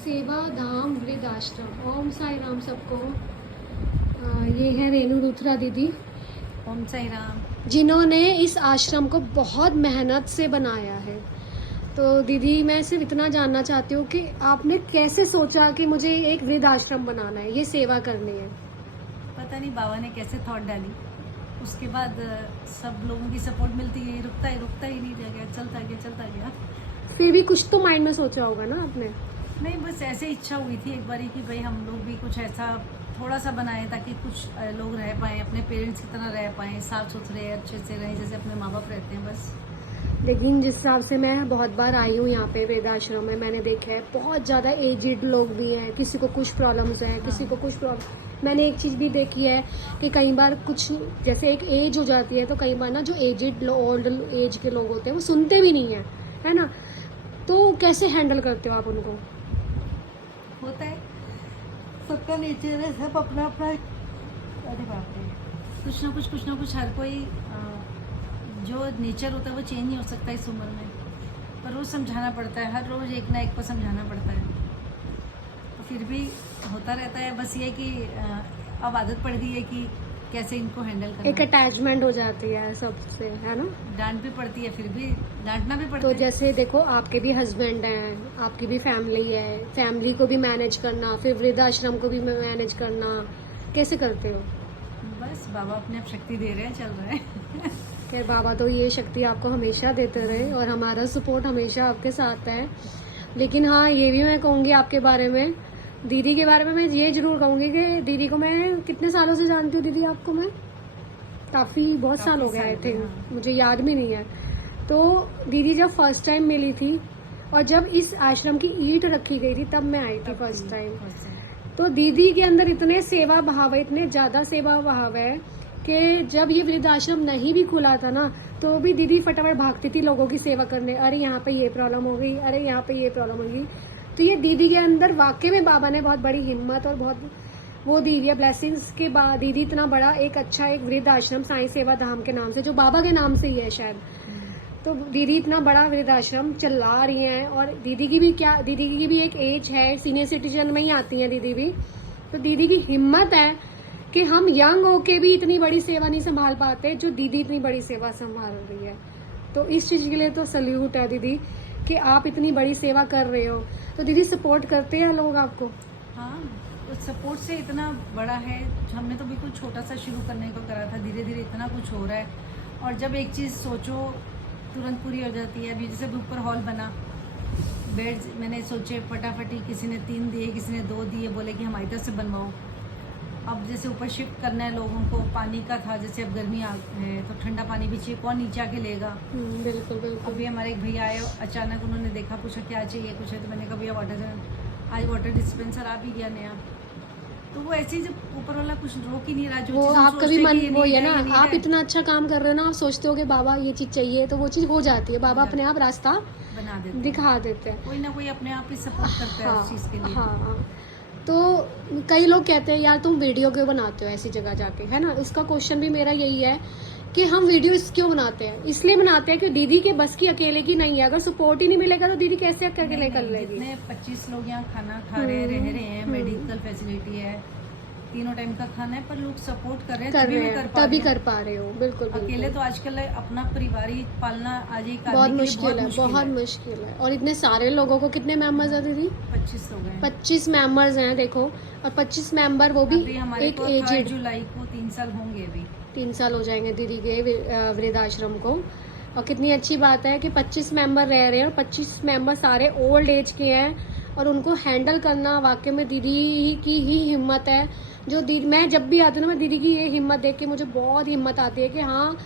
सेवा धाम वृद्धाश्रम। ओम साई राम सबको। ये है रेणु रुथरा दीदी, ओम साई राम। जिन्होंने इस आश्रम को बहुत मेहनत से बनाया है। तो दीदी मैं सिर्फ इतना जानना चाहती हूँ कि आपने कैसे सोचा कि मुझे एक वृद्धाश्रम बनाना है, ये सेवा करनी है। पता नहीं बाबा ने कैसे थॉट डाली। उसके बाद सब लोगों की सपोर्ट मिलती है, रुकता ही नहीं रह गया, चलता गया। फिर भी कुछ तो माइंड में सोचा होगा ना आपने। नहीं, बस ऐसे इच्छा हुई थी एक बारी कि भाई हम लोग भी कुछ ऐसा थोड़ा सा बनाएं ताकि कुछ लोग रह पाएं, अपने पेरेंट्स की तरह रह पाएं, साफ सुथरे अच्छे से रहें जैसे अपने माँ बाप रहते हैं बस। लेकिन जिस हिसाब से मैं बहुत बार आई हूँ यहाँ पे वृद्धाश्रम में, मैंने देखा है बहुत ज़्यादा एजिड लोग भी हैं, किसी को कुछ प्रॉब्लम्स हैं, किसी को कुछ प्रॉब्लम। मैंने एक चीज़ भी देखी है कि कई बार कुछ जैसे एक एज हो जाती है तो कई बार ना जो एजिड ओल्ड एज के लोग होते हैं वो सुनते भी नहीं हैं, है ना। तो कैसे हैंडल करते हो आप उनको? होता है, सबका नेचर है, सब अपना अपना। अरे बाप रे, कुछ ना कुछ हर कोई जो नेचर होता है वो चेंज नहीं हो सकता इस उम्र में, पर रोज़ समझाना पड़ता है, हर रोज़ एक ना एक को समझाना पड़ता है। तो फिर भी होता रहता है, बस ये कि अब आदत पड़ गई है कि कैसे इनको हैंडल करना। एक अटैचमेंट हो जाती है सबसे, है ना। डांट भी पड़ती है, फिर भी डांटना भी पड़ता तो है। जैसे देखो आपके भी हस्बैंड हैं, आपकी भी फैमिली है, फैमिली को भी मैनेज करना, फिर वृद्धाश्रम को भी मैनेज करना, कैसे करते हो? बस बाबा अपने आप शक्ति दे रहे हैं, चल रहा है। खैर बाबा तो ये शक्ति आपको हमेशा देते रहे और हमारा सपोर्ट हमेशा आपके साथ है। लेकिन हाँ, ये भी मैं कहूँगी आपके बारे में, दीदी के बारे में मैं ये जरूर कहूँगी कि दीदी को मैं कितने सालों से जानती हूँ। दीदी आपको मैं बहुत साल हो गए आए थे, मुझे याद भी नहीं है। तो दीदी जब फर्स्ट टाइम मिली थी और जब इस आश्रम की ईंट रखी गई थी तब मैं आई थी फर्स्ट टाइम। तो दीदी के अंदर इतने सेवा भाव है, इतने ज्यादा सेवा भाव है कि जब ये वृद्धाश्रम नहीं भी खुला था ना तो भी दीदी फटाफट भागती थी लोगों की सेवा करने। अरे यहाँ पे ये प्रॉब्लम हो गई, अरे यहाँ पे ये प्रॉब्लम हो गई। तो ये दीदी के अंदर वाकई में बाबा ने बहुत बड़ी हिम्मत और बहुत वो दी है ब्लेसिंग्स के बाद दीदी इतना बड़ा एक अच्छा एक वृद्धाश्रम साईं सेवा धाम के नाम से, जो बाबा के नाम से ही है शायद। तो दीदी इतना बड़ा वृद्धाश्रम चला रही हैं और दीदी की भी एक एज है, सीनियर सिटीजन में ही आती हैं दीदी भी। तो दीदी की हिम्मत है कि हम यंग होके भी इतनी बड़ी सेवा नहीं संभाल पाते जो दीदी इतनी बड़ी सेवा संभाल रही है। तो इस चीज के लिए तो सल्यूट है दीदी कि आप इतनी बड़ी सेवा कर रहे हो। तो दीदी सपोर्ट करते हैं लोग आपको? हाँ, उस सपोर्ट से इतना बड़ा है। हमने तो बिल्कुल छोटा सा शुरू करने को करा था, धीरे धीरे इतना कुछ हो रहा है। और जब एक चीज़ सोचो तुरंत पूरी हो जाती है। अभी जैसे ऊपर हॉल बना, बेड्स मैंने सोचे फटाफटी, किसी ने 3 दिए, किसी ने 2 दिए, बोले कि हम इधर से बनवाओ। अब जैसे ऊपर शिफ्ट करना है लोगों को, पानी का था, जैसे अब गर्मी आ है तो ठंडा पानी भी चाहिए, कौन नीचे आके लेगा। बिल्कुल बिल्कुल। अभी हमारे एक भैया आए, अचानक उन्होंने देखा, पूछा क्या चाहिए कुछ है, तो मैंने कहा भैया वाटर, आज वाटर डिस्पेंसर आ भी गया नया। तो वो ऐसे ही जब ऊपर वाला कुछ रोक ही नहीं रहा, जो वो चीज़ हम आपका भी सोचते मन कि ये वो नहीं है ना, ये आप नहीं इतना अच्छा काम कर रहे हो ना, आप सोचते हो कि बाबा ये चीज चाहिए तो वो चीज हो जाती है, बाबा अपने आप रास्ता बना देते हैं। दिखा देते हैं। कोई ना कोई अपने आप ही सपोर्ट करता है उस चीज़ के लिए। हाँ। तो कई लोग कहते हैं यार तुम वीडियो क्यों बनाते हो ऐसी जगह जाके, है ना। इसका क्वेश्चन भी मेरा यही है कि हम वीडियो क्यों बनाते हैं। इसलिए बनाते हैं कि दीदी के बस की अकेले की नहीं है, अगर सपोर्ट ही नहीं मिलेगा तो दीदी कैसे अकेले कर लेगी। जितने 25 लोग यहाँ खाना खा रहे हैं, रह रहे हैं, मेडिकल फैसिलिटी है, तीनों टाइम का खाना है, पर लोग सपोर्ट कर रहे हैं, तभी कर पा रहे हो। बिल्कुल अकेले तो आजकल अपना परिवार ही पालना आज एक बहुत मुश्किल है, बहुत मुश्किल है। और इतने सारे लोगों को, कितने मेंबर्स हैं दीदी? 25 लोग हैं। 25 मेंबर्स हैं देखो, और 25 मेंबर वो भी एक एजेड। जुलाई को 3 साल होंगे, अभी 3 साल हो जाएंगे दीदी के वृद्धाश्रम को। और कितनी अच्छी बात है कि 25 मेंबर रह रहे हैं और 25 मेंबर सारे ओल्ड एज के हैं और उनको हैंडल करना वाकई में दीदी की ही हिम्मत है। जो दीदी, मैं जब भी आती हूँ ना, मैं दीदी की ये हिम्मत देख के मुझे बहुत हिम्मत आती है कि हाँ,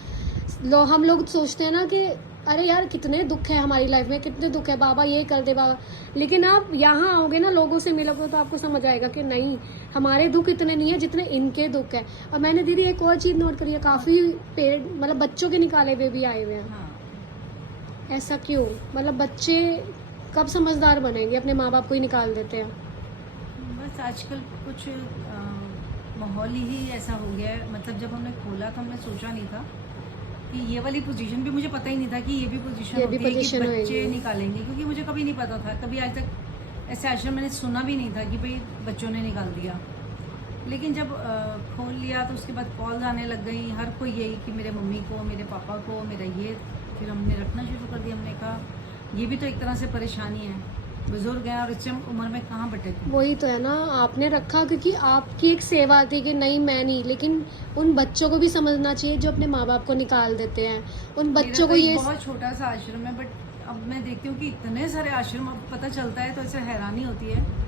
हम लोग सोचते हैं ना कि अरे यार कितने दुख है हमारी लाइफ में, कितने दुख है, बाबा ये कर दे बाबा। लेकिन आप यहाँ आओगे ना, लोगों से मिलोगे तो आपको समझ आएगा कि नहीं, हमारे दुख इतने नहीं है जितने इनके दुख है। और मैंने दीदी एक और चीज़ नोट करी है, काफ़ी पेड़ मतलब बच्चों के निकाले हुए भी आए हुए हैं। हाँ। ऐसा क्यों? मतलब बच्चे कब समझदार बनेंगे, अपने माँ बाप को ही निकाल देते हैं। बस आजकल कुछ माहौल ही ऐसा हो गया है। मतलब जब हमने खोला तो हमने सोचा नहीं था कि ये वाली पोजीशन भी, मुझे पता ही नहीं था कि ये भी पोजीशन होती है कि बच्चे निकालेंगे, क्योंकि मुझे कभी नहीं पता था, कभी आज तक ऐसे आश्रम मैंने सुना भी नहीं था कि भाई बच्चों ने निकाल दिया। लेकिन जब खोल लिया तो उसके बाद कॉल्स आने लग गई, हर कोई यही कि मेरे मम्मी को, मेरे पापा को, मेरा ये। फिर हमने रखना शुरू कर दिया। हमने कहा ये भी तो एक तरह से परेशानी है, बुजुर्ग हैं और इस उम्र में कहाँ भटके। वही तो है ना, आपने रखा क्योंकि आपकी एक सेवा थी कि नहीं मैं नहीं, लेकिन उन बच्चों को भी समझना चाहिए जो अपने माँ बाप को निकाल देते हैं। उन बच्चों को ये बहुत छोटा सा आश्रम है, बट अब मैं देखती हूँ कि इतने सारे आश्रम अब पता चलता है तो ऐसे हैरानी होती है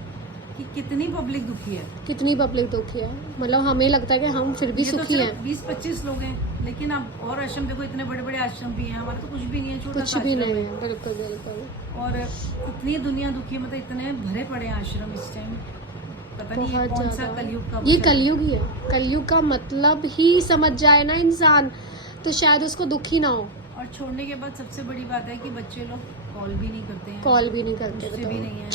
कि कितनी पब्लिक दुखी है। कितनी पब्लिक दुखी है, मतलब हमें लगता है कि हम फिर भी ये तो सुखी सिर्फ हैं। 20-25 लोग हैं, लेकिन अब और आश्रम देखो, इतने बड़े बड़े आश्रम भी हैं। हमारा तो कुछ भी नहीं है, छोटा कुछ सा भी आश्रम नहीं है। है, बिल्कुल बिल्कुल। और इतनी दुनिया दुखी है, मतलब इतने भरे पड़े हैं आश्रम इस टाइम। पता नहीं ये बहुत कौन सा ज्यादा कलयुग का ये वचन है। कलयुग ही है। कलयुग का मतलब ही समझ जाए ना इंसान, तो शायद उसको दुख ही ना हो। और छोड़ने के बाद सबसे बड़ी बात है कि बच्चे लोग कॉल भी नहीं करते हैं, कॉल भी नहीं करते, उससे भी नहीं है।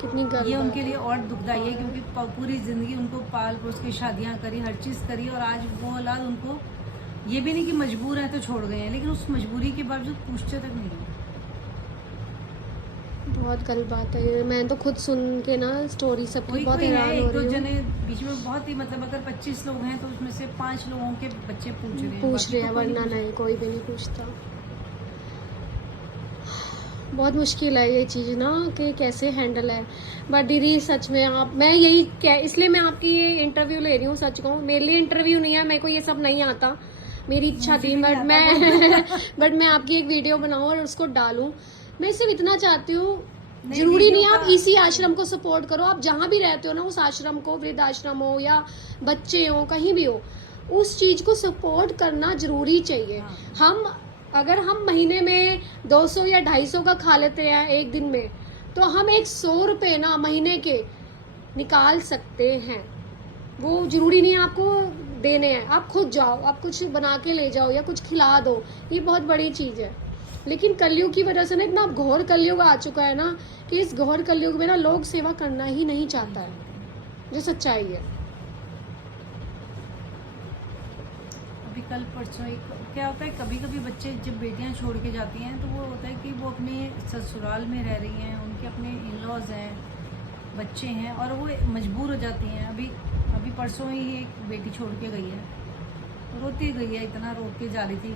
कितनी गलत ये बात उनके है। लिए और दुखदाई है, क्योंकि पूरी जिंदगी उनको पाल पोस के शादियां करी, हर चीज करी, और आज वो औलाद उनको ये भी नहीं कि मजबूर है तो छोड़ गए हैं, लेकिन उस मजबूरी के बावजूद पूछते तक नहीं है। बहुत गलत बात है ये। मैं तो खुद सुन के ना स्टोरी सबकी कोई बहुत कोई है, हैरान हो एक दो रही हूँ। जने बीच में बहुत ही, मतलब अगर 25 लोग हैं तो उसमें से 5 लोगों के बच्चे पूछ रहे हैं, पूछ बाकी रहे तो हैं, कोई वरना पूछ नहीं, कोई भी नहीं पूछता। बहुत मुश्किल है ये चीज़ ना कि कैसे हैंडल है। बट दीदी सच में आप, मैं यही क्या, इसलिए मैं आपकी ये इंटरव्यू ले रही हूँ। सच कहूँ मेरे लिए इंटरव्यू नहीं है, मेरे को ये सब नहीं आता। मेरी इच्छा मुझे थी भी नहीं बट आता मैं बट मैं आपकी एक वीडियो बनाऊँ और उसको डालूँ। मैं सिर्फ इतना चाहती हूँ, नहीं, जरूरी नहीं वीडियो आप का- इसी आश्रम को सपोर्ट करो, आप जहाँ भी रहते हो ना उस आश्रम को, वृद्ध आश्रम हो या बच्चे हो, कहीं भी हो, उस चीज को सपोर्ट करना जरूरी चाहिए। हाँ। हम अगर हम महीने में 200 या 250 का खा लेते हैं एक दिन में, तो हम 100 रुपये ना महीने के निकाल सकते हैं। वो जरूरी नहीं है आपको देने हैं, आप खुद जाओ, आप कुछ बना के ले जाओ या कुछ खिला दो, ये बहुत बड़ी चीज है। लेकिन कलयुग की वजह से ना इतना घोर कलयुग आ चुका है ना कि इस घोर कलयुग में ना लोग सेवा करना ही नहीं चाहता है, जो सच्चाई है। अभी कल परसों एक क्या होता है, कभी कभी बच्चे जब बेटियां छोड़ के जाती हैं तो वो होता है कि वो अपने ससुराल में रह रही हैं, उनके अपने इन-लॉज हैं, बच्चे हैं, और वो मजबूर हो जाती हैं। अभी अभी परसों ही एक बेटी छोड़ के गई है, रोती गई है, इतना रो के जा रही थी।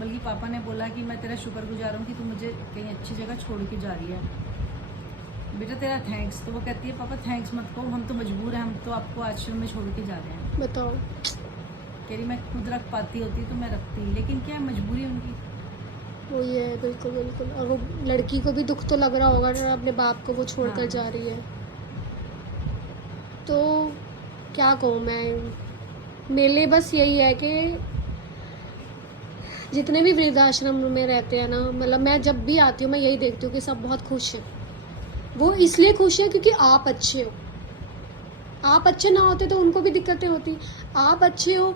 बल्कि पापा ने बोला कि मैं तेरा शुक्रगुजार हूँ कि तू मुझे कहीं अच्छी जगह छोड़ के जा रही है, बेटा तेरा थैंक्स। तो वो कहती है पापा थैंक्स मत कहो, हम तो मजबूर हैं, हम तो आपको आश्रम में छोड़ के जा रहे हैं। बताओ, कह रही मैं खुद रख पाती होती तो मैं रखती, लेकिन क्या है, मजबूरी उनकी। वो ये है, बिल्कुल बिल्कुल। और वो लड़की को भी दुख तो लग रहा होगा ना, अपने बाप को वो छोड़कर हाँ। जा रही है। तो क्या कहूँ मैं, मेरे लिए बस यही है कि जितने भी वृद्धाश्रम में रहते हैं ना, मतलब मैं जब भी आती हूँ मैं यही देखती हूँ कि सब बहुत खुश हैं। वो इसलिए खुश हैं क्योंकि आप अच्छे हो। आप अच्छे ना होते तो उनको भी दिक्कतें होती, आप अच्छे हो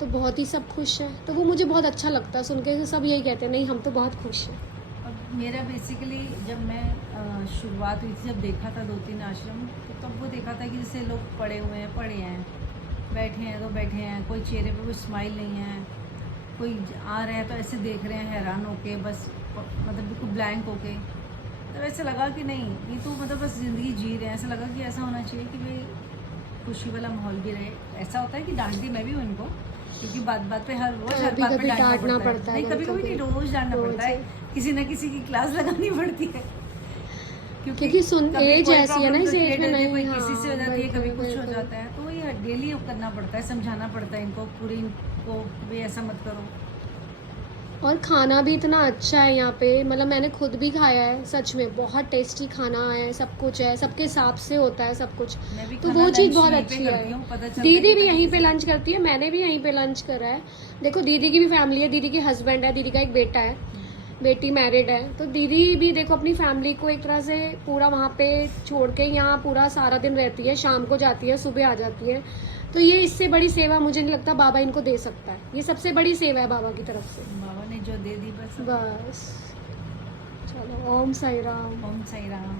तो बहुत ही सब खुश है। तो वो मुझे बहुत अच्छा लगता है सुन के, सब यही कहते हैं नहीं हम तो बहुत खुश हैं। अब मेरा बेसिकली जब मैं शुरुआत हुई थी, जब देखा था 2-3 आश्रम, तो तब वो देखा था कि जैसे लोग पड़े हुए हैं, पड़े हैं, बैठे हैं तो बैठे हैं, कोई चेहरे पे कोई स्माइल नहीं है, कोई आ रहे हैं तो ऐसे देख रहे हैं हैरान होके, बस मतलब बिल्कुल ब्लैंक होके। तो ऐसे लगा कि नहीं, ये तो मतलब बस ज़िंदगी जी रहे हैं। ऐसा लगा कि ऐसा होना चाहिए कि भाई खुशी वाला माहौल भी रहे। ऐसा होता है कि डांटती मैं भी हूँ इनको, क्योंकि बात बात पे हर रोज हर बात पे कभी-कभी डांटना डांटना पड़ता है, नहीं, कभी कभी नहीं, बिल्कुल। रोज डांटना रोज। पड़ता है, किसी न किसी की क्लास लगानी पड़ती है। क्योंकि सुन कभी एज कोई ऐसी है ना, problem इस तो एज create में होती है, नहीं। कोई हाँ, किसी से हो जाती है, कभी बिल्कुल, कुछ हो बिल्कुल। जाता है, तो ये डेली करना पड़ता है, समझाना पड़ता है इनको पूरी इनको भी ऐसा मत करो। और खाना भी इतना अच्छा है यहाँ पे, मतलब मैंने खुद भी खाया है, सच में बहुत टेस्टी खाना है, सब कुछ है, सबके हिसाब से होता है सब कुछ। मैं भी तो खाना वो चीज़ lunch बहुत यहीं पे अच्छी करती है। हूँ, पता चलता है दीदी कि भी कभी यहीं पे किसी- लंच करती है, मैंने भी यहीं पे लंच करा है। देखो दीदी की भी फैमिली है, दीदी के हस्बैंड है, दीदी का एक बेटा है, बेटी मैरिड है। तो दीदी भी देखो अपनी फैमिली को एक तरह से पूरा वहाँ पे छोड़ के यहाँ पूरा सारा दिन रहती है, शाम को जाती है, सुबह आ जाती है। तो ये इससे बड़ी सेवा मुझे नहीं लगता बाबा इनको दे सकता है। ये सबसे बड़ी सेवा है बाबा की तरफ से। बाबा ने जो दे दी बस। बस चलो, ओम साई राम। ओम साई राम।